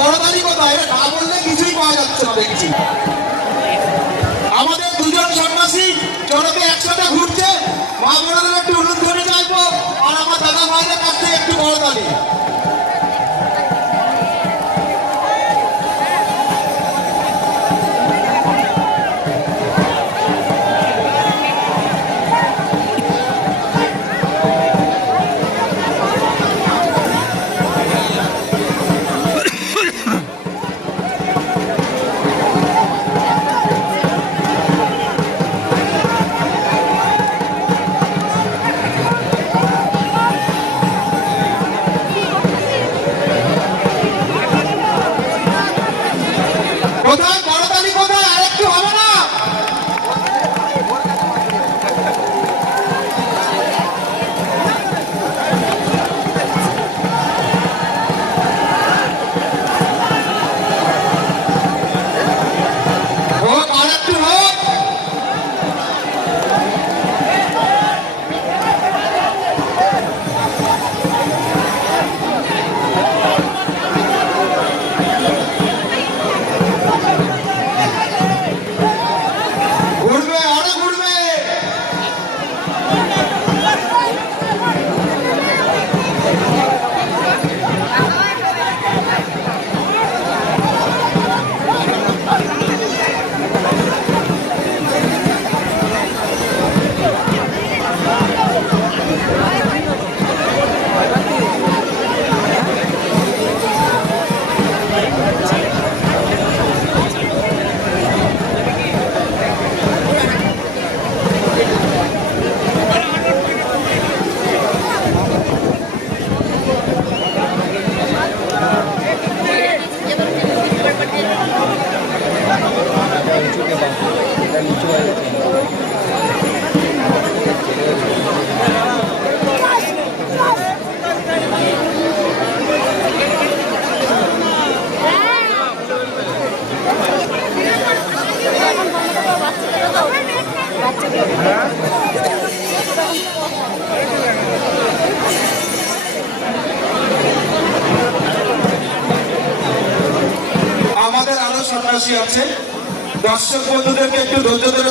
করতালি কোথায়? এটা না বললে কিছুই পাওয়া যাচ্ছে না দেখছি। আমাদের দুজন সন্ন্যাসী চড়কে একসাথে ঘুরছে, মা বোনদের একটু উলুধ্বনি চাইবো, আর আমার দাদা ভাইদের কাছ থেকে একটু করতালি। কোথায় করতালি কোথায়? আরেকটু হবে না? হোক, আরেকটু হোক। ঘুরবে, আরো ঘুরবে। আমাদের আরো সন্ন্যাসী আছে, দর্শক বন্ধুদেরকে একটু ধৈর্য ধরে